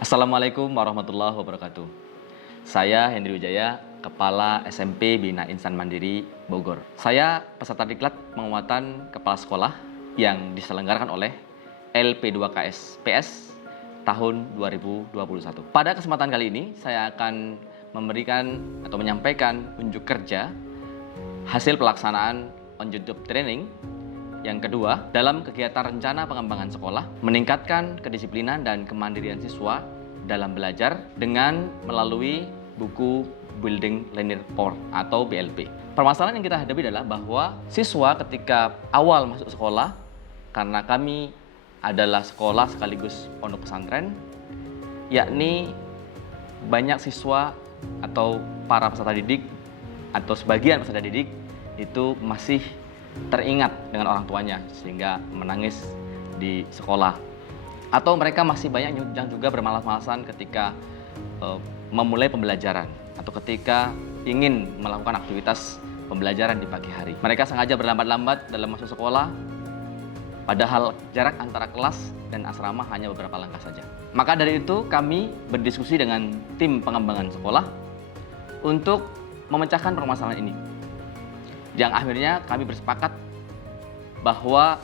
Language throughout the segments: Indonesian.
Assalamualaikum warahmatullahi wabarakatuh. Saya Hendri Wijaya, Kepala SMP Bina Insan Mandiri Bogor. Saya peserta diklat penguatan kepala sekolah yang diselenggarakan oleh LP2KS PS tahun 2021. Pada kesempatan kali ini, saya akan memberikan atau menyampaikan unjuk kerja hasil pelaksanaan on the job training. Yang kedua, dalam kegiatan rencana pengembangan sekolah, meningkatkan kedisiplinan dan kemandirian siswa dalam belajar dengan melalui buku Building Learning Power atau BLP. Permasalahan yang kita hadapi adalah bahwa siswa ketika awal masuk sekolah, karena kami adalah sekolah sekaligus pondok pesantren, yakni banyak siswa atau para peserta didik atau sebagian peserta didik itu masih teringat dengan orang tuanya sehingga menangis di sekolah, atau mereka masih banyak yang juga bermalas-malasan ketika memulai pembelajaran atau ketika ingin melakukan aktivitas pembelajaran di pagi hari. Mereka sengaja berlambat-lambat dalam masuk sekolah, padahal jarak antara kelas dan asrama hanya beberapa langkah saja. Maka dari itu kami berdiskusi dengan tim pengembangan sekolah untuk memecahkan permasalahan ini. Yang akhirnya kami bersepakat bahwa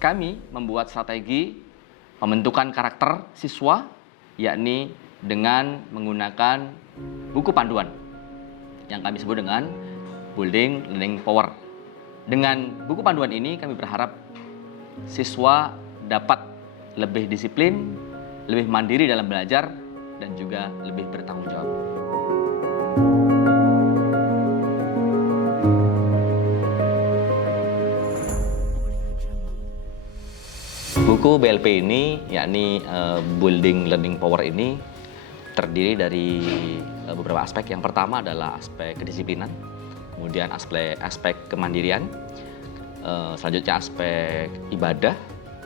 kami membuat strategi pembentukan karakter siswa, yakni dengan menggunakan buku panduan yang kami sebut dengan Building Learning Power. Dengan buku panduan ini kami berharap siswa dapat lebih disiplin, lebih mandiri dalam belajar, dan juga lebih bertanggung jawab. Buku BLP ini, yakni Building Learning Power ini, terdiri dari beberapa aspek. Yang pertama adalah aspek kedisiplinan, kemudian aspek kemandirian, selanjutnya aspek ibadah,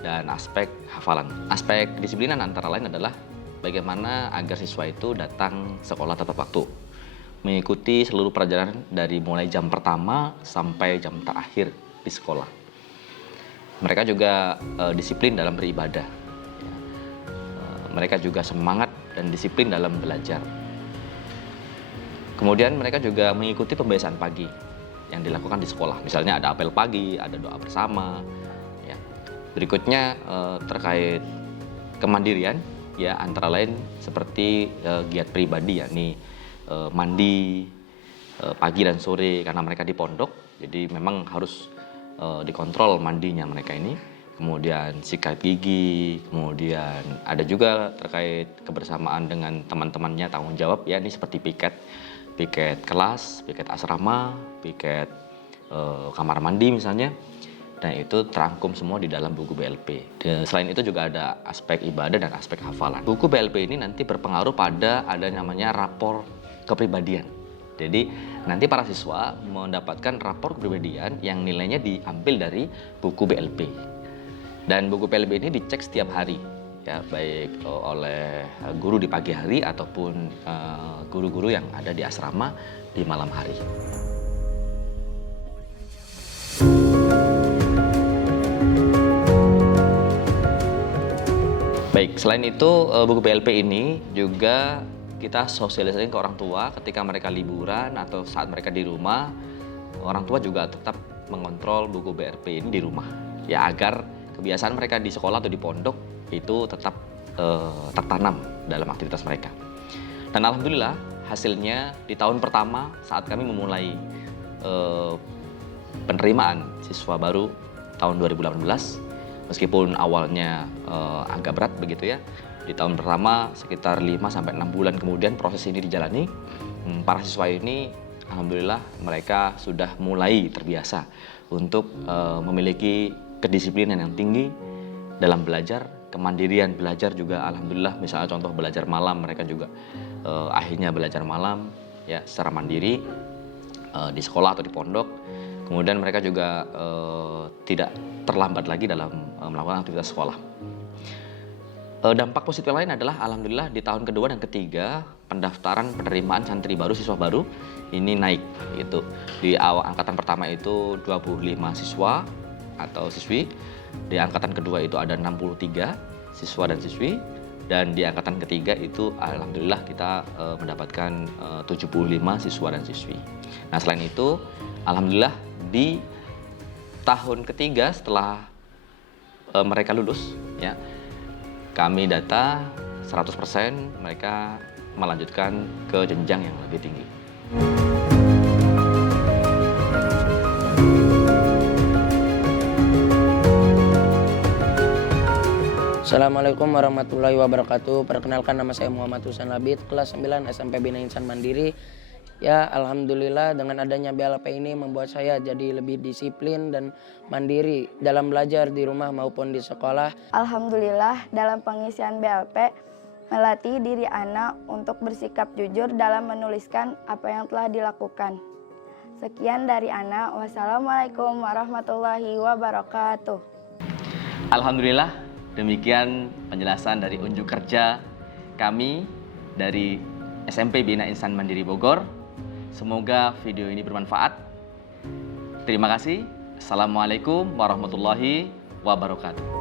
dan aspek hafalan. Aspek kedisiplinan antara lain adalah bagaimana agar siswa itu datang sekolah tepat waktu, mengikuti seluruh pelajaran dari mulai jam pertama sampai jam terakhir di sekolah. Mereka juga disiplin dalam beribadah. Mereka juga semangat dan disiplin dalam belajar. Kemudian mereka juga mengikuti pembiasaan pagi yang dilakukan di sekolah. Misalnya ada apel pagi, ada doa bersama. Ya. Berikutnya terkait kemandirian, ya antara lain seperti giat pribadi, yakni mandi pagi dan sore karena mereka di pondok. Jadi memang harus dikontrol mandinya mereka ini, kemudian sikat gigi, kemudian ada juga terkait kebersamaan dengan teman-temannya, tanggung jawab ya, ini seperti piket kelas, piket asrama, piket kamar mandi misalnya. Dan itu terangkum semua di dalam buku BLP. Dan selain itu juga ada aspek ibadah dan aspek hafalan. Buku BLP ini nanti berpengaruh pada ada namanya rapor kepribadian. Jadi nanti para siswa mendapatkan rapor kepribadian yang nilainya diambil dari buku BLP. Dan buku BLP ini dicek setiap hari, ya, baik oleh guru di pagi hari ataupun guru-guru yang ada di asrama di malam hari. Baik, selain itu buku BLP ini juga kita sosialisasikan ke orang tua ketika mereka liburan atau saat mereka di rumah. Orang tua juga tetap mengontrol buku BLP ini di rumah, ya, agar kebiasaan mereka di sekolah atau di pondok itu tetap tertanam dalam aktivitas mereka. Dan alhamdulillah hasilnya di tahun pertama saat kami memulai penerimaan siswa baru tahun 2018, meskipun awalnya agak berat begitu ya, di tahun pertama sekitar 5-6 bulan kemudian proses ini dijalani, para siswa ini alhamdulillah mereka sudah mulai terbiasa untuk memiliki kedisiplinan yang tinggi dalam belajar, kemandirian belajar juga alhamdulillah. Misalnya contoh belajar malam, mereka juga akhirnya belajar malam ya secara mandiri di sekolah atau di pondok. Kemudian mereka juga tidak terlambat lagi dalam melakukan aktivitas sekolah. Dampak positif lain adalah alhamdulillah di tahun kedua dan ketiga pendaftaran penerimaan santri baru, siswa baru ini naik gitu. Di awal angkatan pertama itu 25 siswa atau siswi, di angkatan kedua itu ada 63 siswa dan siswi, Dan di angkatan ketiga itu alhamdulillah kita mendapatkan 75 siswa dan siswi. Nah, selain itu alhamdulillah di tahun ketiga setelah mereka lulus, ya, kami data 100% mereka melanjutkan ke jenjang yang lebih tinggi. Assalamualaikum warahmatullahi wabarakatuh. Perkenalkan, nama saya Muhammad Husain Labid, kelas 9 SMP Bina Insan Mandiri. Ya, alhamdulillah dengan adanya BLP ini membuat saya jadi lebih disiplin dan mandiri dalam belajar di rumah maupun di sekolah. Alhamdulillah dalam pengisian BLP melatih diri anak untuk bersikap jujur dalam menuliskan apa yang telah dilakukan. Sekian dari anak. Wassalamualaikum warahmatullahi wabarakatuh. Alhamdulillah, demikian penjelasan dari unjuk kerja kami dari SMP Bina Insan Mandiri Bogor. Semoga video ini bermanfaat. Terima kasih. Assalamualaikum warahmatullahi wabarakatuh.